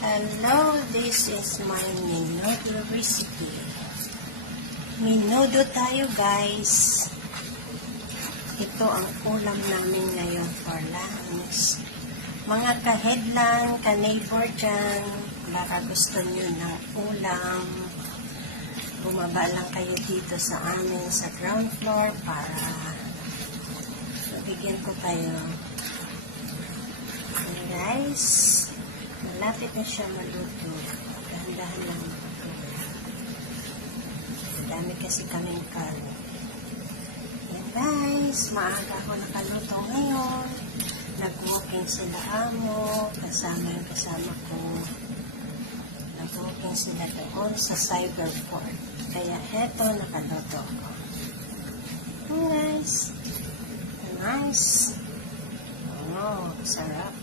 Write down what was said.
Hello, this is my menudo recipe. Menudo tayo, guys. Ito ang ulam namin ngayon for lunch. Mga ka-headline, ka-neighbor dyan, baka gusto nyo ng ulam, bumaba lang kayo dito sa amin sa ground floor para bigyan ko kayo. Okay, guys, malapit na siya maluto. Dahan-dahan lang maluto. Madami kasi kaming kanin. Yan, guys, maaga ako nakaluto ngayon. Nag-walking sila amo, kasama ko. Nag-walking sila doon sa cyberport. Kaya heto, nakaluto ako. Guys, nice. Oh, sarap.